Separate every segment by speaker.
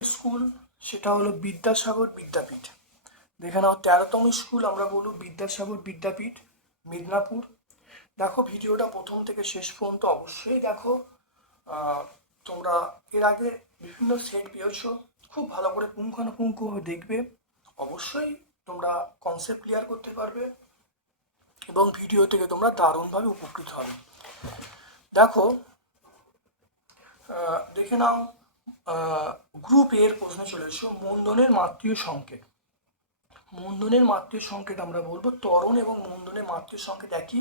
Speaker 1: School, সেটা হলো বিদ্যাসাগর বিদ্যাপীঠ। দেখে নাও তেরোতম স্কুল, আমরা বলব বিদ্যাসাগর বিদ্যাপীঠ, মিদনাপুর। দেখো, ভিডিওটা প্রথম থেকে শেষ পর্যন্ত অবশ্যই দেখো। তোমরা এর আগে বিভিন্ন সেট পেয়েছ। খুব ভালো করে পুঙ্খানুপুঙ্খভাবে দেখবে। অবশ্যই তোমরা কনসেপ্ট ক্লিয়ার করতে পারবে এবং ভিডিও থেকে তোমরা দারুণভাবে উপকৃত হবে। দেখো দেখে নাও গ্রুপ এর প্রশ্নে চলে এসো। মন্দনের মাতৃয় সংকেত। মন্দনের মাতৃয় সংকেত আমরা বলব। ত্বরণ এবং মন্দনের মাতৃয় সংকেত একই।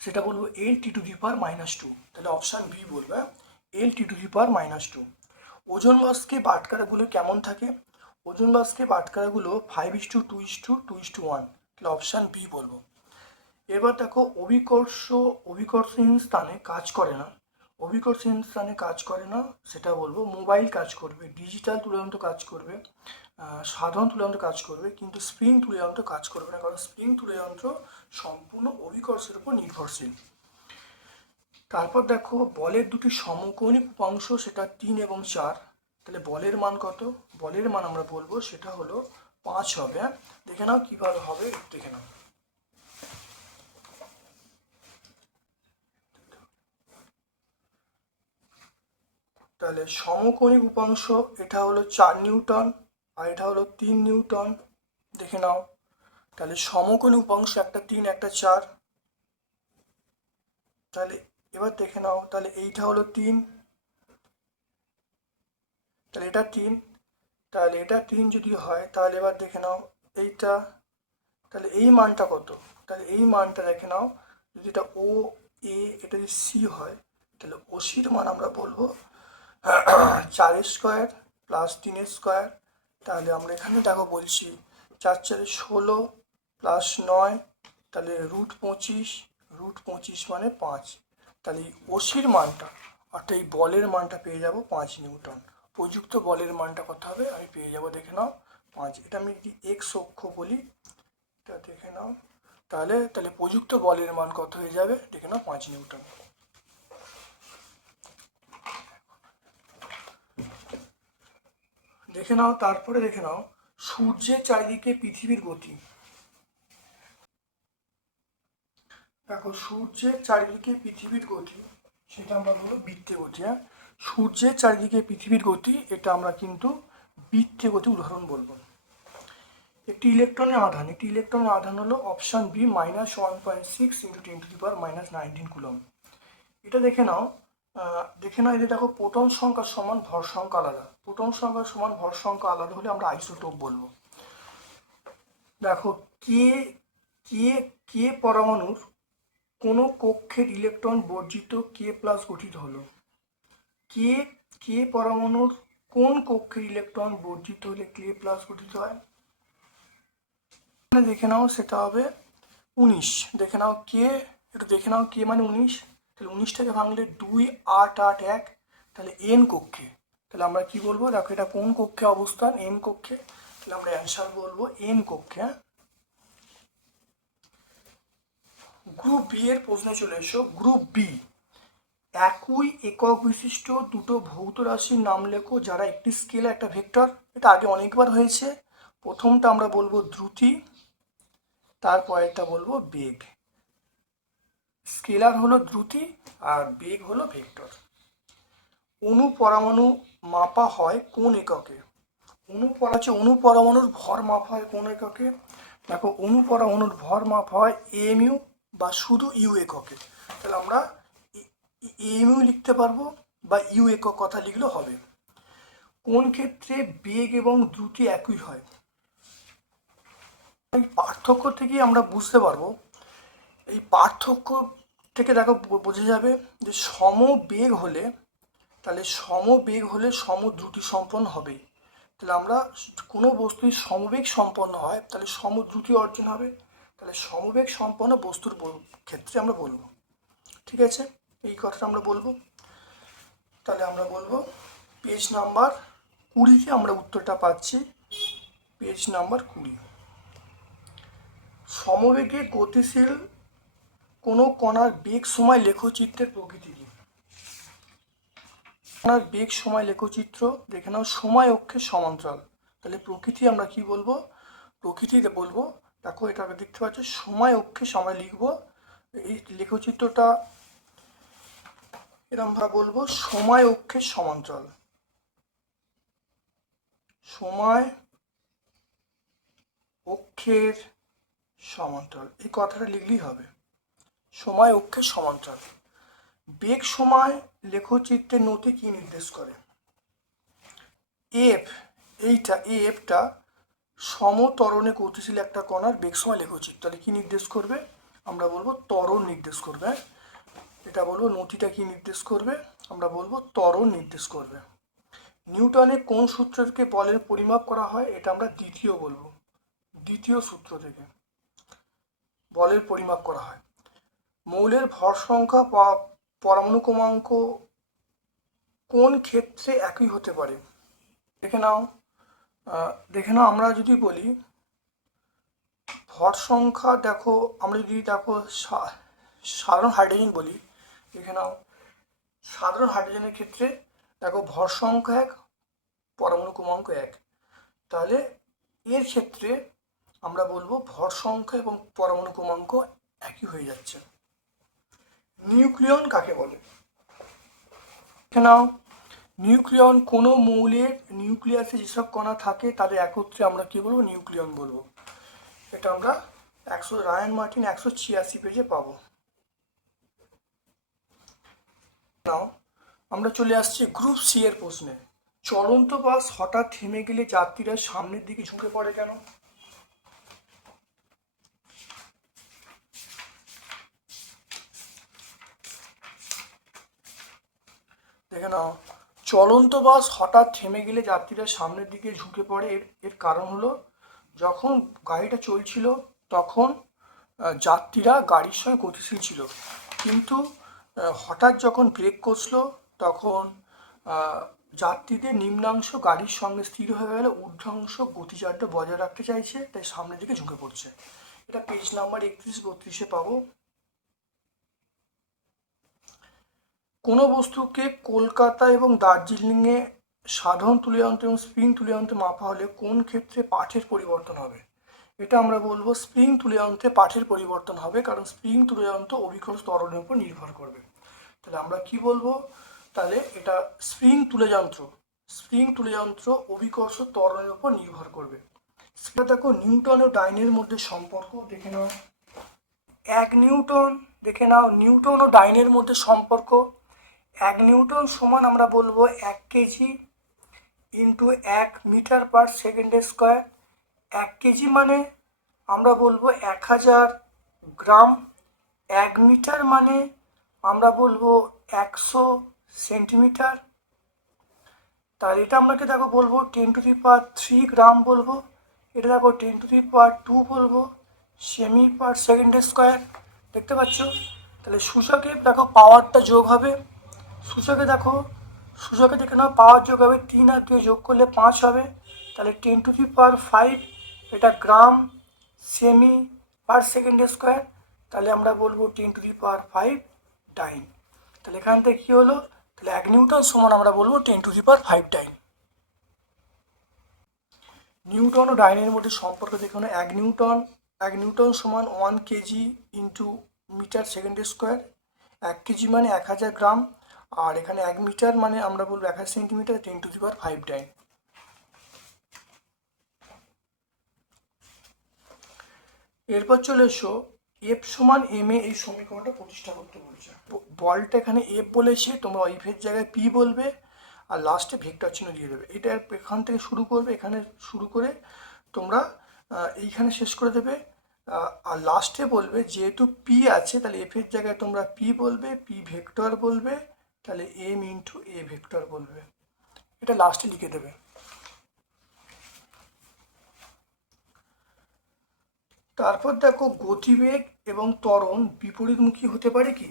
Speaker 1: সেটা বলব L T to the power minus two তাহলে অপশান বি বলবে L T to the power minus two ওজন বাসকে বাটকারাগুলো কেমন থাকে? ওজন বাসকে বাটকারাগুলো five is to two two is to two two is to option B বলব। এবার দেখো অভিকর্ষ অভিকর্ষহীন স্থানে কাজ করে না। অভিকর্ষহীন স্থানে কাজ করে না, সেটা বলব মোবাইল কাজ করবে ডিজিটাল তুলনান্ত কাজ করবে সাধারণ তুলনান্ত কাজ করবে, কিন্তু স্প্রিং তুলনান্ত কাজ করবে না, কারণ স্প্রিং তুলযন্ত্র সম্পূর্ণ অভিকর্ষের উপর নির্ভরশীল। তারপর দেখো, বলের দুটি সমকোণী উপাংশ সেটা তিন এবং চার। তাহলে বলের মান কত? বলের মান আমরা বলব, সেটা হলো পাঁচ হবে হ্যাঁ? দেখে নাও কীভাবে হবে দেখে নাও। তাহলে সমকোণী উপাংশ, এটা হলো চার নিউটন, আর এটা হলো তিন নিউটন। দেখে নাও। তাহলে সমকোণ উপাংশ একটা তিন, একটা চার। তাহলে এবার দেখে নাও, তাহলে এইটা হলো তিন। তাহলে এটা তিন। তাহলে এটা তিন যদি হয়, তাহলে এবার দেখে নাও এইটা। তাহলে এই মানটা কত? তাহলে এই মানটা দেখে নাও, যদি এটা ও এ এটা যদি সি হয়, তাহলে ওসির মান আমরা বলব চারের স্কোয়ার প্লাস তিনের স্কোয়ার। তাহলে আমরা এখানে দেখো বলছি চার চারে ষোলো প্লাস নয়, তাহলে রুট পঁচিশ রুট পঁচিশ মানে পাঁচ। তাহলে এই ওসির মানটা, অর্থাৎ এই বলের মানটা পেয়ে যাব পাঁচ নিউটন। প্রযুক্ত বলের মানটা কত হবে? আমি পেয়ে যাব দেখে নাও, পাঁচ। এটা আমি যদি এক্স অক্ষ বলি, এটা দেখে নাও। তাহলে তাহলে প্রযুক্ত বলের মান কত হয়ে যাবে? দেখে নাও, পাঁচ নিউটন। দেখে নাও, তারপরে দেখে নাও, সূর্যের চারিদিকে পৃথিবীর গতি। দেখো, সূর্যের চারিদিকে পৃথিবীর গতি, সেটা আমরা বলব বৃত্তে গতি হ্যাঁ? সূর্যের চারিদিকে পৃথিবীর গতি, এটা আমরা কিন্তু বৃত্তে গতি উদাহরণ বলব। একটি ইলেকট্রনের আধান, একটি ইলেকট্রনের আধান হলো option B minus one point six into ten to the power minus nineteen coulomb এটা দেখে নাও দেখে নাও এটা দেখো, প্রোটন সংখ্যা সমান ভর সংখ্যা আলাদা। প্রোটন সংখ্যা সমান ভর সংখ্যা আলাদা হলে আমরা আইসোটোপ বলব। দেখো, কে কে কে পরমাণুর কোনো কক্ষের ইলেকট্রন বর্জিত কে প্লাস গঠিত হলো। কে কে পরমাণুর কোন কক্ষের ইলেকট্রন বর্জিত হলে কে প্লাস গঠিত হয়? দেখে নাও, সেটা হবে উনিশ। দেখে নাও কে একটু দেখে নাও কে মানে উনিশ। তাহলে উনিশটাকে ভাঙলে দুই, আট আট, এক। তাহলে এন কক্ষে। তাহলে আমরা কি বলব? দেখো এটা কোন কক্ষে অবস্থান? এন কক্ষে। তাহলে আমরা অ্যান্সার বলব এন কক্ষে হ্যাঁ? গ্রুপ বি এর প্রশ্নে চলে এসো। গ্রুপ বি একই একক বিশিষ্ট দুটো ভৌত রাশির নাম লেখো যারা একটি স্কেলে একটা ভেক্টর এটা আগে অনেকবার হয়েছে। প্রথমটা আমরা বলব দ্রুতি, তারপরেরটা বলব বেগ। স্কেলার হলো দ্রুতি আর বেগ হলো ভেক্টর অণু পরমাণু মাপা হয় কোন এককে? পরা হচ্ছে অণু পরমাণুর ভর মাপা হয় কোন এককে? দেখো, অণু পরমাণুর ভর মাপা হয় এম ইউ বা শুধু ইউ এককে, তাহলে আমরা এম ইউ লিখতে পারব বা ইউ একক কথা লিখলেও হবে। কোন ক্ষেত্রে বেগ এবং দ্রুতি একই হয়? এই পার্থক্য থেকেই আমরা বুঝতে পারব। এই পার্থক্য থেকে দেখো বোঝা যাবে যে সম বেগ হলে, তাহলে সম বেগ হলে সম দ্রুতি সম্পন্ন হবে তাহলে আমরা কোনো বস্তুই সমবেগ সম্পন্ন হয়, তাহলে সম দ্রুতি অর্জন হবে। তাহলে সমবেগ সম্পন্ন বস্তুর ক্ষেত্রে আমরা বলব। ঠিক আছে? এই কথাটা আমরা বলব। তাহলে আমরা বলব পেজ নাম্বার কুড়িতে আমরা উত্তরটা পাচ্ছি। পেজ নাম্বার কুড়ি। সমবেগে গতিশীল কোনো কণার বেগ সময় লেখচিত্রের প্রকৃতি কী? কণার বেগ সময় লেখচিত্র, দেখে নাও সময় অক্ষের সমান্তরাল। তাহলে প্রকৃতি আমরা কি বলব? প্রকৃতিতে বলব দেখো, এটা দেখতে পাচ্ছ। সময় অক্ষে সময় লিখব। এই লেখচিত্রটা এরকম ভাবে বলব, সময় অক্ষের সমান্তরাল। সময় অক্ষের সমান্তরাল, এই কথাটা লিখলেই হবে। সময় অক্ষের সমান্তরাল। বেগ সময় লেখচিত্রের নথি কি নির্দেশ করে? এফ এইটা এফটা সমতরণে গতিশীল একটা কণার বেগ সময় লেখচিত্র তাহলে কি নির্দেশ করবে? আমরা বলব ত্বরণ নির্দেশ করবে? এটা বলব নথিটা কি নির্দেশ করবে? আমরা বলব ত্বরণ নির্দেশ করবে। নিউটনে কোন সূত্র থেকে বলের পরিমাপ করা হয়? এটা আমরা দ্বিতীয় বলব। দ্বিতীয় সূত্র থেকে বলের পরিমাপ করা হয়। মৌলের ভর সংখ্যা পরমাণু ক্রমাঙ্ক কোন ক্ষেত্রে একই হতে পারে? দেখে নাও। দেখে নাও, আমরা যদি বলি, ভর সংখ্যা দেখো, আমরা যদি দেখো সাধারণ হাইড্রোজেন বলি, দেখে নাও, সাধারণ হাইড্রোজেনের ক্ষেত্রে দেখো ভর সংখ্যা এক, পরমাণু ক্রমাঙ্ক এক। তাহলে এর ক্ষেত্রে আমরা বলব ভর সংখ্যা এবং পরমাণু ক্রমাঙ্ক একই হয়ে যাচ্ছে। নিউক্লিয়ন কাকে বলে? নাও নিউক্লিয়ন কোনো মৌলের নিউক্লিয়াসে যেসব কণা থাকে তাদের একত্রে আমরা কি বলব? নিউক্লিয়ন বলব। এটা আমরা একশো, রায়ান মার্টিন একশো ছিয়াশি পেজে পাবো। নাও, আমরা চলে আসছি গ্রুপ সি এর প্রশ্নে। চলন্ত বাস হঠাৎ থেমে গেলে যাত্রীরা সামনের দিকে ঝুঁকে পড়ে কেন? দেখে নাও চলন্ত বাস হঠাৎ থেমে গেলে যাত্রীরা সামনের দিকে ঝুঁকে পড়ে। এর এর কারণ হলো, যখন গাড়িটা চলছিল, তখন যাত্রীরা গাড়ির সঙ্গে গতিশীল ছিল। কিন্তু হঠাৎ যখন ব্রেক কষলো, তখন যাত্রীদের নিম্নাংশ গাড়ির সঙ্গে স্থির হয়ে গেলে ঊর্ধ্বাংশ গতিচারটা বজায় রাখতে চাইছে, তাই সামনের দিকে ঝুঁকে পড়ছে। এটা পেজ নাম্বার একত্রিশ, বত্রিশে পাবো। কোনো বস্তুকে কলকাতা এবং দার্জিলিংয়ে সাধারণ তুলিযন্ত্র এবং স্প্রিং তুলিযন্ত্রে মাপা হলে কোন ক্ষেত্রে পাঠের পরিবর্তন হবে? এটা আমরা বলব স্প্রিং তুলিযন্ত্রে পাঠের পরিবর্তন হবে, কারণ স্প্রিং তুলিযন্ত্র অভিকর্ষ ত্বরণের উপর নির্ভর করবে। তাহলে আমরা কি বলব? তাহলে এটা স্প্রিং তুলিযন্ত্র স্প্রিং তুলিযন্ত্র অভিকর্ষ ত্বরণের উপর নির্ভর করবে। দেখো নিউটন ও ডাইনের মধ্যে সম্পর্ক, দেখে নাও। এক নিউটন, দেখে নাও, নিউটন ও ডাইনের মধ্যে সম্পর্ক। এক নিউটন সমান আমরা বলব এক কেজি ইন্টু এক মিটার পার সেকেন্ড স্কোয়ার এক কেজি মানে আমরা বলব এক হাজার গ্রাম। এক মিটার মানে আমরা বলব একশো সেন্টিমিটার। তাহলে এটা আমাকে দেখো বলব ten to the power three gram বলব। এটা দেখো ten to the power two বলব। সেমি পার সেকেন্ড স্কোয়ার দেখতে পাচ্ছ? তাহলে সূচকে দেখো পাওয়ারটা যোগ হবে। সূচকে দেখো সূচকে দেখে নাও, পাওয়ার যোগ হবে তিন আর দুই যোগ করলে পাঁচ হবে। তাহলে ten to the power five এটা gram cm per second square তাহলে আমরা বলব ten to the power five time তাহলে এখান থেকে কী হলো? তাহলে এক নিউটন সমান আমরা বলব ten to the power five time newton ও ডাইনের মধ্যে সম্পর্ক দেখুন এক নিউটন এক নিউটন সমান one KG into metre second square এক কেজি মানে এক হাজার গ্রাম। আর এখানে এক মিটার মানে আমরা বলব হাজার centimetre ten to the power five time. এরপর চলে এসো এফ সমান এম এ এই সমীকরণটা প্রতিষ্ঠা করতে বলছে। বলটা এখানে এফ বলেছে, তোমরা এফের জায়গায় পি বলবে, আর লাস্টে ভেক্টর চিহ্ন দিয়ে দেবে। এটা এখান থেকে শুরু করবে, এখানে শুরু করে তোমরা এইখানে শেষ করে দেবে আর লাস্টে বলবে, যেহেতু পি আছে, তাহলে এফের জায়গায় তোমরা পি বলবে পি ভেক্টর বলবে তাহলে এম ইন্টু এ ভেক্টর বলবে। এটা লাস্টে লিখে দেবে। তারপর দেখো গতিবেগ এবং ত্বরণ বিপরীতমুখী হতে পারে কি?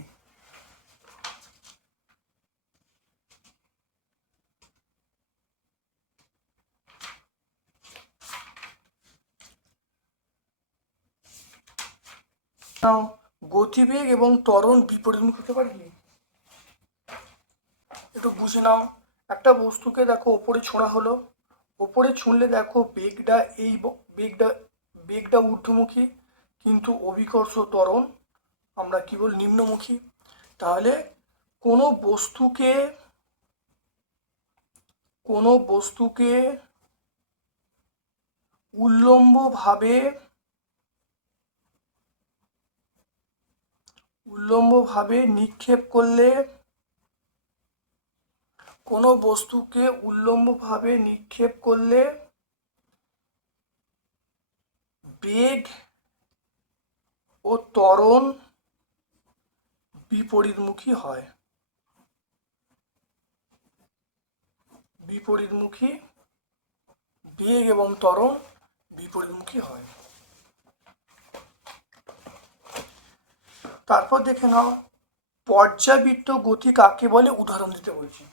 Speaker 1: গতিবেগ এবং তরণ বিপরীতমুখী হতে পারে কি? একটু বুঝে নাও। একটা বস্তুকে দেখো ওপরে ছোঁড়া হলো। ওপরে ছুঁড়লে দেখো বেগটা এই বেগটা বেগটা ঊর্ধ্বমুখী কিন্তু অভিকর্ষ ত্বরণ, আমরা কি বল, নিম্নমুখী। তাহলে কোনো বস্তুকে কোনো বস্তুকে উল্লম্বভাবে উল্লম্বভাবে নিক্ষেপ করলে কোনো বস্তুকে উল্লম্বভাবে নিক্ষেপ করলে বেগ ও ত্বরণ বিপরীতমুখী হয়। বিপরীতমুখী বেগ এবং ত্বরণ বিপরীতমুখী হয়। তারপর দেখে নাও, পর্যাবৃত্ত গতি কাকে বলে? উদাহরণ দিতে বলছি।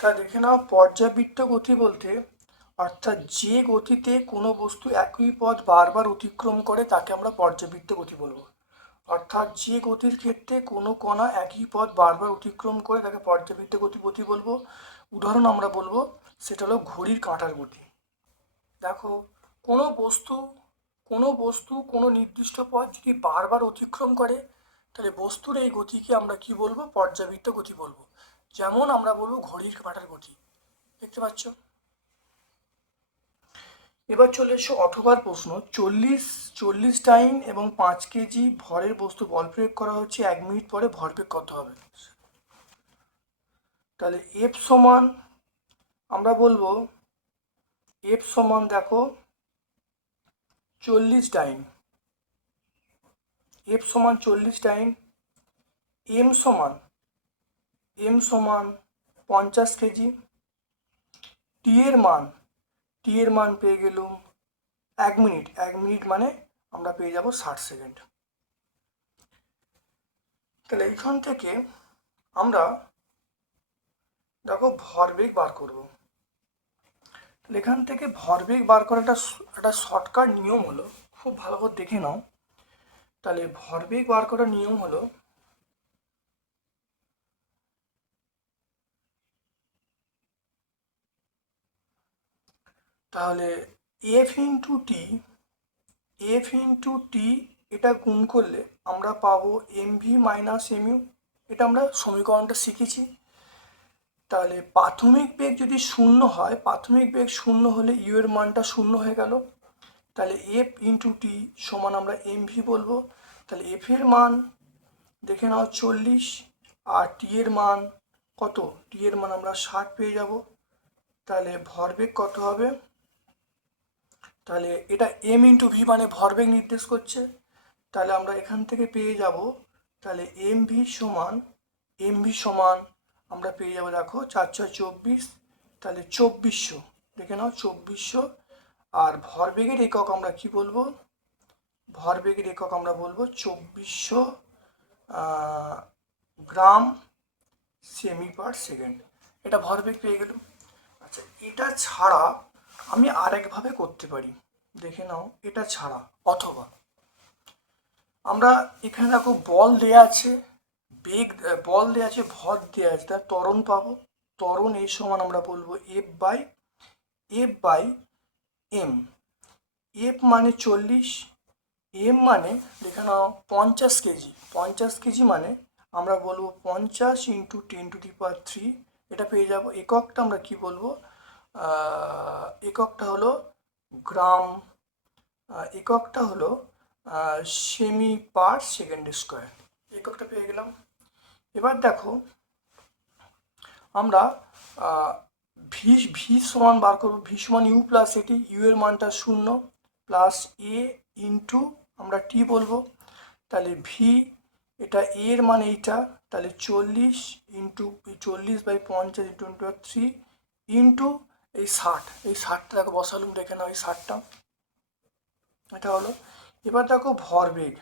Speaker 1: তা দেখে নাও পর্যাবৃত্ত গতি বলতে, অর্থাৎ যে গতিতে কোনো বস্তু একই পথ বারবার অতিক্রম করে, তাকে আমরা পর্যাবৃত্ত গতি বলব। অর্থাৎ যে গতির ক্ষেত্রে কোনো কণা একই পথ বারবার অতিক্রম করে, তাকে পর্যাবৃত্ত গতি গতি বলব। উদাহরণ আমরা বলব, সেটা হলো ঘড়ির কাঁটার গতি। দেখো, কোনো বস্তু কোনো বস্তু, কোনো নির্দিষ্ট পথ যদি বারবার অতিক্রম করে, তাহলে বস্তুর এই গতিকে আমরা কি বলব? পর্যাবৃত্ত গতি বলব। যেমন আমরা বলব ঘড়ির কাঁটার গতি দেখতে পাচ্ছ? এবার চলে এসো অথবার প্রশ্ন। চল্লিশ চল্লিশ টাইম এবং পাঁচ কেজি ভরের বস্তু বল প্রয়োগ করা হচ্ছে, এক মিনিট পরে ভরবেগ কত হবে। তাহলে এফ সমান, আমরা বলব এফ সমান দেখো চল্লিশ টাইম। এফ সমান চল্লিশ টাইম এম সমান এম সমান পঞ্চাশ কেজি। টি এর মান টি এর মান পেয়ে গেলুম এক মিনিট। এক মিনিট মানে আমরা পেয়ে যাব ষাট সেকেন্ড। তাহলে এইখান থেকে আমরা দেখো ভরবেগ বার করব। তাহলে এখান থেকে ভরবেগ বার করার একটা একটা শর্টকাট নিয়ম হলো, খুব ভালো করে দেখে নাও। তাহলে ভরবেগ বার করার নিয়ম হলো তাহলে F into T F into T এটা গুণ করলে আমরা পাবো M V minus M U এটা আমরা সমীকরণটা শিখেছি। তাহলে প্রাথমিক বেগ যদি শূন্য হয়, প্রাথমিক বেগ শূন্য হলে ইউ এর মানটা শূন্য হয়ে গেল। তাহলে এফ ইন্টু টি সমান আমরা এম ভি বলব। তাহলে এফ এর মান দেখে নাও চল্লিশ, আর টি এর মান কত? টি এর মান আমরা ষাট পেয়ে যাব। তাহলে ভরবেগ কত হবে? তাহলে এটা এম ইন্টু ভি মানে ভরবেগ নির্দেশ করছে। তাহলে আমরা এখান থেকে পেয়ে যাব, তাহলে এম ভি সমান এম ভি সমান আমরা পেয়ে যাব দেখো চার ছয় চব্বিশ, তাহলে চব্বিশশো, দেখে নাও চব্বিশশো। আর ভরবেগের একক আমরা কি বলব? ভরবেগের একক আমরা বলব চব্বিশশো গ্রাম সেমি পার সেকেন্ড এটা ভরবেগ পেয়ে গেলাম। আচ্ছা এটা ছাড়া আমি আরেকভাবে করতে পারি। দেখে নাও, এটা ছাড়া, অথবা। আমরা এখানে দেখো বল দেয়া আছে, বেগ বল দেয়া আছে, ভর দেয়া আছে তার ত্বরণ পাবো। ত্বরণ এই সমান আমরা বলব F by F by M F মানে চল্লিশ এম মানে দেখে নাও, পঞ্চাশ কেজি। পঞ্চাশ কেজি মানে আমরা বলব পঞ্চাশ into ten to the power three এটা পেয়ে যাব। এককটা আমরা কি বলব? এককটা হলো গ্রাম এককটা হলো সেমি পার সেকেন্ড স্কোয়ার এককটা পেয়ে গেলাম। এবার দেখো, আমরা ভি ভি সমান বার করব। ভি সমান ইউ প্লাস এটি ইউ এর মানটা শূন্য প্লাস এ ইন্টু আমরা টি বলব। তাহলে ভি এটা এ এর মান এইটা, তাহলে চল্লিশ ইন্টু চল্লিশ বাই পঞ্চাশ ইন্টু থ্রি ইন্টু এই ষাট, এই ষাটটা দেখো বসালুম দেখে নাও এই ষাটটা। এটা হলো, এবার দেখো ভরবেগ।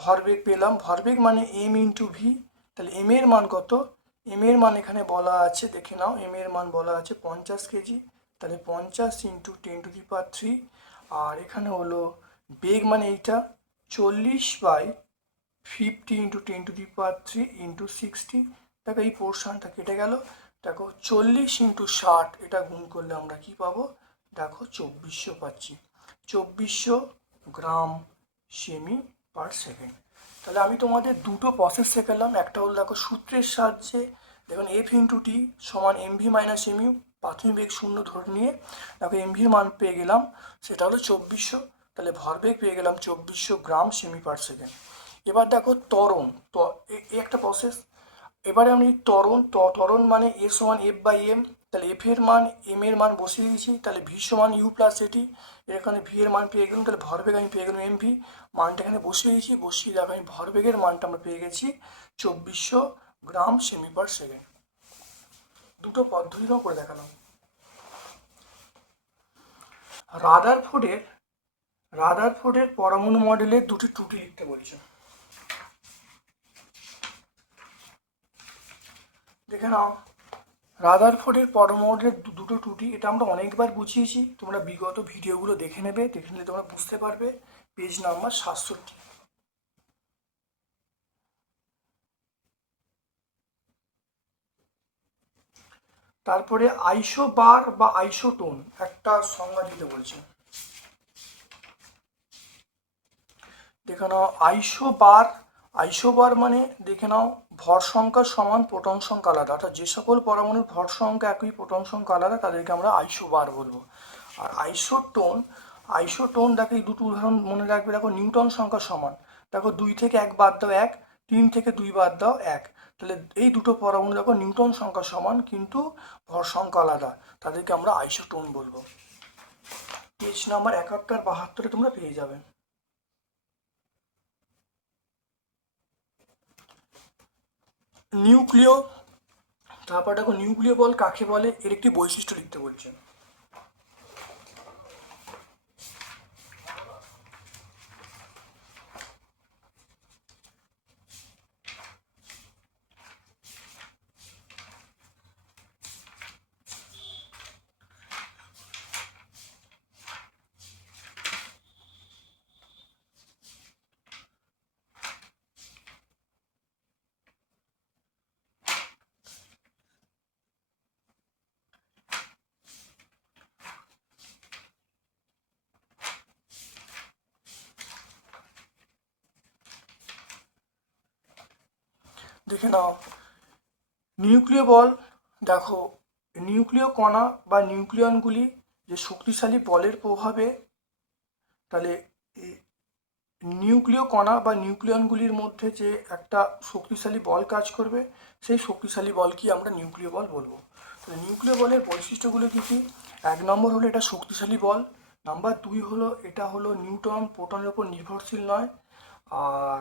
Speaker 1: ভরবেগ পেলাম, ভরবেগ মানে এম ইন্টু ভি তাহলে এম এর মান কত? এম এর মান এখানে বলা আছে, দেখে নাও এম এর মান বলা আছে পঞ্চাশ কেজি, তাহলে পঞ্চাশ into ten to the power three আর এখানে হলো বেগ মানে এইটা চল্লিশ by fifty into ten to the power three into sixty দেখো এই পোর্শনটা কেটে গেল। দেখো চল্লিশ ইন্টু ষাট, এটা গুণ করলে আমরা কি পাবো? দেখো চব্বিশশো পাচ্ছি। চব্বিশশো গ্রাম সেমি পার সেকেন্ড। তাহলে আমি তোমাদের দুটো প্রসেস শেখালাম। একটা হলো দেখো সূত্রের সাহায্যে, দেখুন এফ ইন্টু টি সমান এমভি মাইনাস এমইউ প্রাথমিক বেগ শূন্য ধরে নিয়ে দেখো এমভির মান পেয়ে গেলাম। সেটা হলো চব্বিশশো, তাহলে ভরবেগ পেয়ে গেলাম চব্বিশশো গ্রাম সেমি পার সেকেন্ড। এবার দেখো তরণ তো এ এ একটা প্রসেস এবারে আমি ত্বরণ ত্বরণ মানে এ সমান এফ বাই এম তাহলে এফ এর মান এম এর মান বসিয়ে দিয়েছি, তাহলে ভি সমান ইউ প্লাস এটি এখানে ভি এর মান পেয়ে গেলাম, তাহলে ভরবেগ আমি পেয়ে গেলাম এম ভি মানটা এখানে বসিয়ে দিয়েছি, বসিয়ে দেখো আমি ভরবেগের মানটা আমরা পেয়ে গেছি চব্বিশশো গ্রাম সেমি পার সেকেন্ড দুটো পদ্ধতিও করে দেখালাম। রাদারফোর্ডের রাদারফোর্ডের পরমাণু মডেলের দুটি ত্রুটি লিখতে বলছে। দেখে নাও। রাদারফোর্ডের পরমাণুর দু- দুটো ত্রুটি, এটা আমরা অনেকবার বুঝিয়েছি। তোমরা বিগত ভিডিওগুলো দেখে নেবে, দেখে নিলে তোমরা বুঝতে পারবে। পেজ নাম্বার সাতষট্টি। তারপরে আইসো বার বা আইসোটোন একটা সংজ্ঞা দিতে বলছে। দেখে নাও, আইসো বার আইসো বার মানে দেখে নাও, ভর সংখ্যা সমান প্রোটন সংখ্যা আলাদা। অর্থাৎ যে সকল পরমাণুর ভর সংখ্যা একই, প্রোটন সংখ্যা আলাদা, তাদেরকে আমরা আইসোবার বলব। আর আইসোটোন আইসোটোন দেখো এই দুটো উদাহরণ মনে রাখবে। দেখো নিউটন সংখ্যা সমান। দেখো দুই থেকে এক বাদ দাও এক, তিন থেকে দুই বাদ দাও এক। তাহলে এই দুটো পরমাণু দেখো নিউটন সংখ্যা সমান, কিন্তু ভর সংখ্যা আলাদা। তাদেরকে আমরা আইসোটোন বলব। পেজ নাম্বার একাত্তর, বাহাত্তরে তোমরা পেয়ে যাবে। নিউক্লিয় তারপর দেখো নিউক্লিয় বল কাকে বলে? এর একটি বৈশিষ্ট্য লিখতে বলছেন দেখে নাও। নিউক্লিয় বল, দেখো, নিউক্লিয় কণা বা নিউক্লিয়নগুলি যে শক্তিশালী বলের প্রভাবে, তাহলে নিউক্লিয় কণা বা নিউক্লিয়নগুলির মধ্যে যে একটা শক্তিশালী বল কাজ করবে, সেই শক্তিশালী বলকে আমরা নিউক্লিয় বল বলব। তাহলে নিউক্লিয় বলের বৈশিষ্ট্যগুলো কী কী? এক নম্বর হলো এটা শক্তিশালী বল, নাম্বার দুই হলো এটা হলো নিউটন, প্রোটনের উপর নির্ভরশীল নয়, আর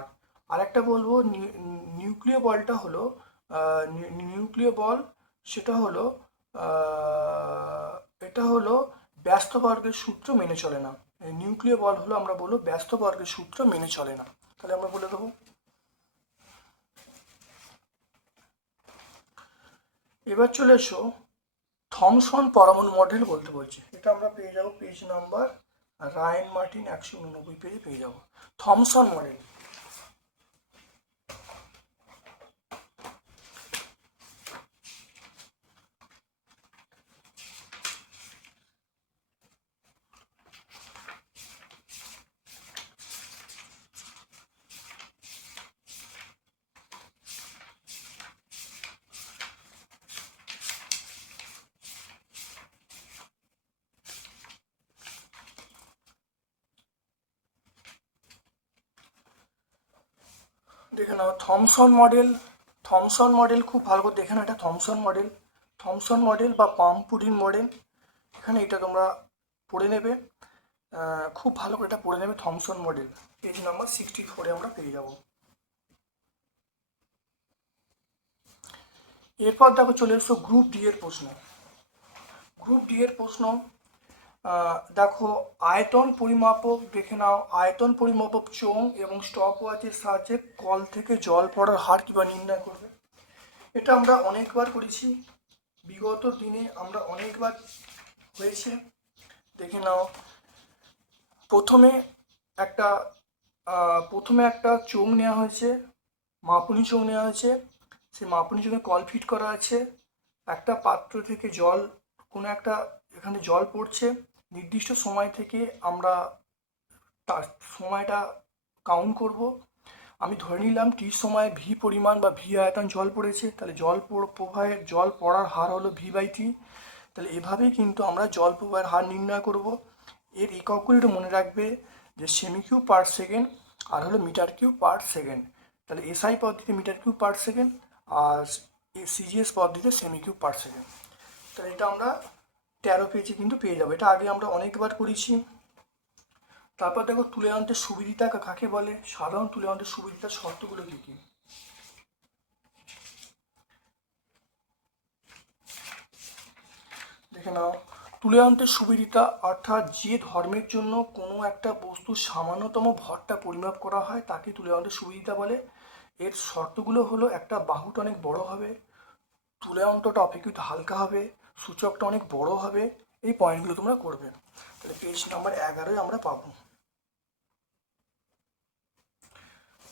Speaker 1: আরেকটা বলব, নিউ- নিউক্লিয় বলটা হলো নিউক্লিয় বল সেটা হলো এটা হলো ব্যস্ত বর্গের সূত্র মেনে চলে না। নিউক্লিয় বল হলো আমরা বলব ব্যস্ত বর্গের সূত্র মেনে চলে না। তাহলে আমরা বলে দেবো। এবার চলে এসো, থমসন পরমাণু মডেল বলতে বলছে। এটা আমরা পেয়ে যাব, পেজ নাম্বার রায়ন মার্টিন একশো উননব্বই পেজে পেয়ে যাব। Thomson model. দেখে নাও থমসন মডেল থমসন মডেল খুব ভালো করে দেখে নাও এটা থমসন মডেল থমসন মডেল বা পাম্পুডিন মডেল এখানে এটা তোমরা পড়ে নেবে। খুব ভালো করে এটা পড়ে নেবে Thomson model page number sixty ফোরে আমরা পেয়ে যাব। এরপর দেখো চলে এসো গ্রুপ ডি এর প্রশ্ন। গ্রুপ ডি এর প্রশ্ন দেখো, আয়তন পরিমাপক, দেখে নাও, আয়তন পরিমাপক চোং এবং স্টপ ওয়াচের সাহায্যে কল থেকে জল পড়ার হার কিংবা নির্ণয় করবে। এটা আমরা অনেকবার করেছি। বিগত দিনে আমরা অনেকবার হয়েছে। দেখে নাও, প্রথমে একটা প্রথমে একটা চোঙ নেওয়া হয়েছে, মাপুনি চোঙ নেওয়া হয়েছে। সেই মাপুনি চোঙে কল ফিট করা আছে। একটা পাত্র থেকে জল, কোনো একটা এখানে জল পড়ছে। নির্দিষ্ট সময় থেকে আমরা তার সময়টা কাউন্ট করব। আমি ধরে নিলাম টি সময় ভি পরিমাণ বা ভি আয়তন জল পড়েছে, তাহলে জল প্রবাহের জল পড়ার হার হলো ভি বাই টি তাহলে এভাবেই কিন্তু আমরা জল প্রবাহের হার নির্ণয় করব। এর এককগুলো একটু মনে রাখবে যে সেমি কিউ পার সেকেন্ড আর হলো মিটার কিউ পার সেকেন্ড তাহলে এসআই পদ্ধতিতে মিটার কিউ পার সেকেন্ড আর সিজিএস পদ্ধতিতে সেমি কিউ পার সেকেন্ড তাহলে এটা আমরা তেরো পেজে কিন্তু পেয়ে যাব। এটা আগে আমরা অনেকবার করেছি। তারপর দেখো তুলে আনতে সুবিদিতা কাকে বলে? সাধারণ তুলে আনতে সুবিদিতার শর্তগুলো কী কী? দেখে নাও। তুলে আনতে সুবিদিতা অর্থাৎ যে ধর্মের জন্য কোনো একটা বস্তু সামান্যতম ভরটা পরিমাপ করা হয়, তাকে তুলে আনতে সুবিদিতা বলে। এর শর্তগুলো হলো, একটা বাহুটা অনেক বড় হবে, তুলে অন্তটা অপেক্ষিত হালকা হবে সূচকটা অনেক বড় হবে, এই পয়েন্টগুলো তোমরা করবে। তাহলে পেজ নাম্বার এগারোয় আমরা পাবো।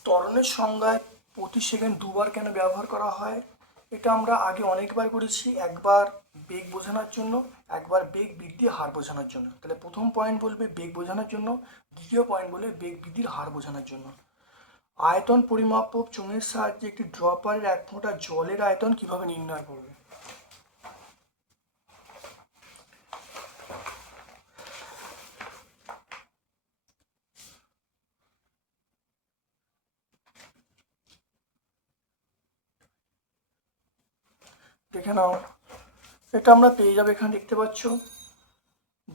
Speaker 1: ত্বরণের সংজ্ঞায় প্রতি সেকেন্ড দুবার কেন ব্যবহার করা হয়? এটা আমরা আগে অনেকবার করেছি, একবার বেগ বোঝানোর জন্য, একবার বেগ বৃদ্ধি হার বোঝানোর জন্য। তাহলে প্রথম পয়েন্ট বলবে বেগ বোঝানোর জন্য, দ্বিতীয় পয়েন্ট বলবে বেগ বৃদ্ধির হার বোঝানোর জন্য। আয়তন পরিমাপক চোঙের সাহায্যে একটি ড্রপারের এক ফোঁটা জলের আয়তন কীভাবে নির্ণয় করবে? দেখে নাও। এটা আমরা পেয়ে যাব, এখানে দেখতে পাচ্ছ।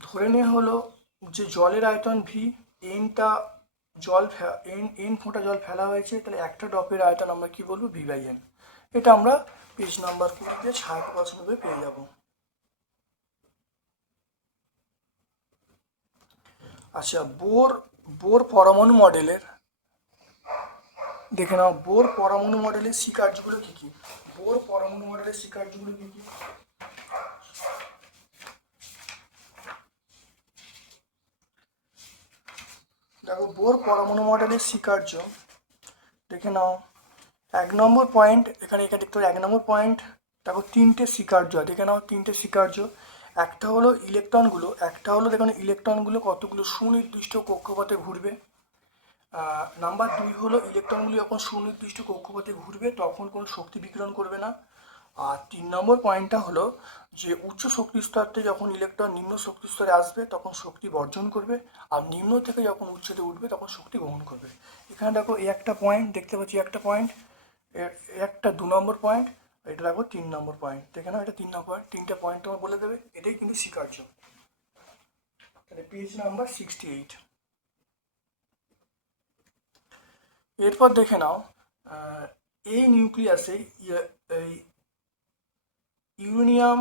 Speaker 1: ধরে নেওয়া হলো যে জলের আয়তন ভি এনটা জল এন এন ফোঁটা জল ফেলা হয়েছে, তাহলে একটা ড্রপের আয়তন আমরা কি বলব? ভি বাই এন এটা আমরা পেজ নাম্বার কুড়িতে ছায়া পঁচানব্বই পেয়ে যাব। আচ্ছা বোর বোর পরমাণু মডেলের দেখে নাও, বোর পরমাণু মডেলের সি কার্যগুলো কী কী? বোর পরমাণু মডেলের সি কার্যগুলো কী কী? দেখো, বোর পরমাণু মডেলের স্বীকার্য দেখে নাও, এক নম্বর পয়েন্ট এখানে এখানে দেখতে এক নম্বর পয়েন্ট দেখো, তিনটে স্বীকার্য দেখে নাও, তিনটে স্বীকার্য একটা হলো ইলেকট্রনগুলো একটা হলো দেখুন ইলেকট্রনগুলো কতগুলো সুনির্দিষ্ট কক্ষপথে ঘুরবে। নাম্বার দুই হলো ইলেকট্রনগুলি যখন সুনির্দিষ্ট কক্ষপথে ঘুরবে, তখন কোনো শক্তি বিকিরণ করবে না। আর তিন নম্বর পয়েন্টটা হলো যে উচ্চ শক্তি স্তরতে যখন ইলেকট্রন নিম্ন শক্তি স্তরে আসবে, তখন শক্তি বর্জন করবে। আর নিম্ন থেকে যখন উচ্চতে উঠবে, তখন শক্তি গ্রহণ করবে। এখানে দেখো এই একটা পয়েন্ট দেখতে পাচ্ছি একটা পয়েন্ট একটা দু নম্বর পয়েন্ট এটা দেখো তিন নম্বর পয়েন্ট দেখে নাও, এটা তিন নম্বর তিনটা পয়েন্ট তোমার বলে দেবে, এটাই কিন্তু স্বীকার্য। তাহলে পেজ নাম্বার সিক্সটি এইট এরপর দেখে নাও এই নিউক্লিয়াসে ইয়ে- এই ইউরেনিয়াম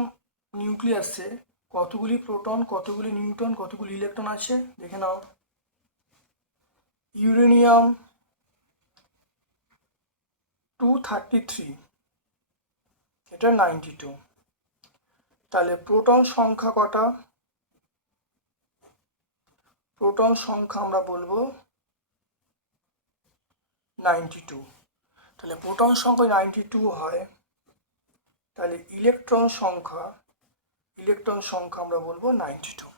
Speaker 1: নিউক্লিয়াসে কতগুলি প্রোটন, কতগুলি নিউট্রন, কতগুলি ইলেকট্রন আছে? দেখে নাও। ইউরেনিয়াম টু থার্টি থ্রি, এটা নাইনটি টু। তাহলে প্রোটন সংখ্যা কটা? প্রোটন সংখ্যা আমরা বলব নাইনটি টু। তাহলে প্রোটন সংখ্যা নাইনটি টু হয়, তাহলে ইলেকট্রন সংখ্যা ইলেকট্রন সংখ্যা আমরা বলব নাইনটি টু।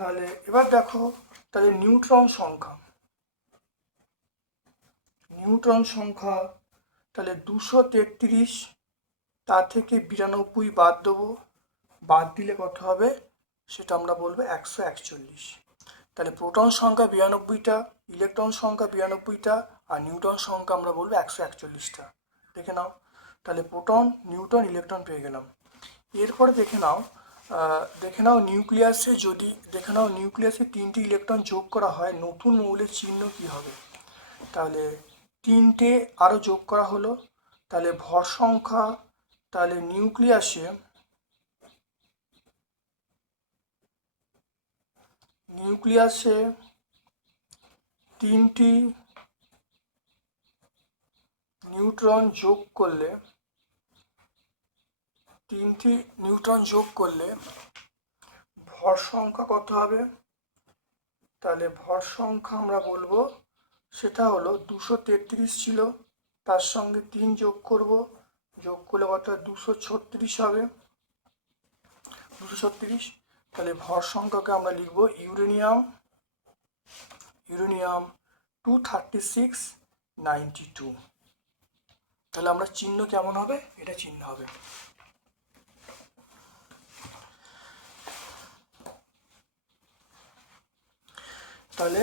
Speaker 1: তাহলে এবার দেখো তাহলে নিউট্রন সংখ্যা। নিউট্রন সংখ্যা তাহলে দুশো তেত্রিশ তার থেকে বিরানব্বই বাদ দেবো। বাদ দিলে কত হবে? সেটা আমরা বলব একশো একচল্লিশ। তাহলে প্রোটন সংখ্যা বিরানব্বইটা, ইলেকট্রন সংখ্যা বিরানব্বইটা, আর নিউটন সংখ্যা আমরা বলব একশো একচল্লিশটা। দেখে নাও। তাহলে প্রোটন নিউটন ইলেকট্রন পেয়ে গেলাম। এরপরে দেখে নাও দেখে নাও নিউক্লিয়াসে যদি, দেখে নাও নিউক্লিয়াসে তিনটি ইলেকট্রন যোগ করা হয়, নতুন মৌলের চিহ্ন কী হবে? তাহলে তিনটে আরও যোগ করা হলো, তাহলে ভর সংখ্যা, তাহলে নিউক্লিয়াসে নিউক্লিয়াসে তিনটি নিউট্রন যোগ করলে তিনটি নিউটন যোগ করলে ভর সংখ্যা কত হবে? তাহলে ভর সংখ্যা আমরা বলব সেটা হলো দুশো তেত্রিশ ছিল, তার সঙ্গে তিন যোগ করব, যোগ করলে কত দুশো ছত্রিশ হবে। দুশো ছত্রিশ, তাহলে ভর সংখ্যাকে আমরা লিখব uranium uranium two thirty six ninety two. তাহলে আমরা চিহ্ন কেমন হবে? এটা চিহ্ন হবে। তাহলে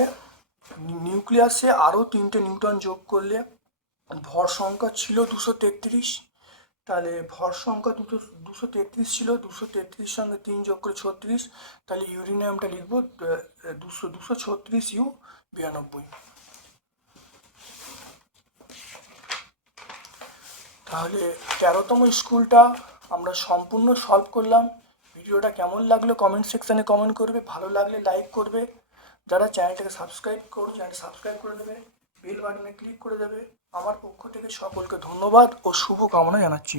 Speaker 1: নিউক্লিয়াসে আরও তিনটে নিউটন যোগ করলে ভর সংখ্যা ছিল দুশো তেত্রিশ। তাহলে ভর সংখ্যা দুটো, দুশো তেত্রিশ ছিল, দুশো তেত্রিশ সঙ্গে তিন যোগ করে ছত্রিশ, তাহলে ইউরেনিয়ামটা লিখব দুশো দুশো ছত্রিশ ইউ বিরানব্বই। তাহলে তেরোতম স্কুলটা আমরা সম্পূর্ণ সলভ করলাম। ভিডিওটা কেমন লাগল কমেন্ট সেকশানে কমেন্ট করবে, ভালো লাগলে লাইক করবে। যারা চ্যানেলটাকে সাবস্ক্রাইব করুন চ্যানেলটা সাবস্ক্রাইব করে দেবে বেল বাটনে ক্লিক করে দেবে। আমার পক্ষ থেকে সকলকে ধন্যবাদ ও শুভকামনা জানাচ্ছি।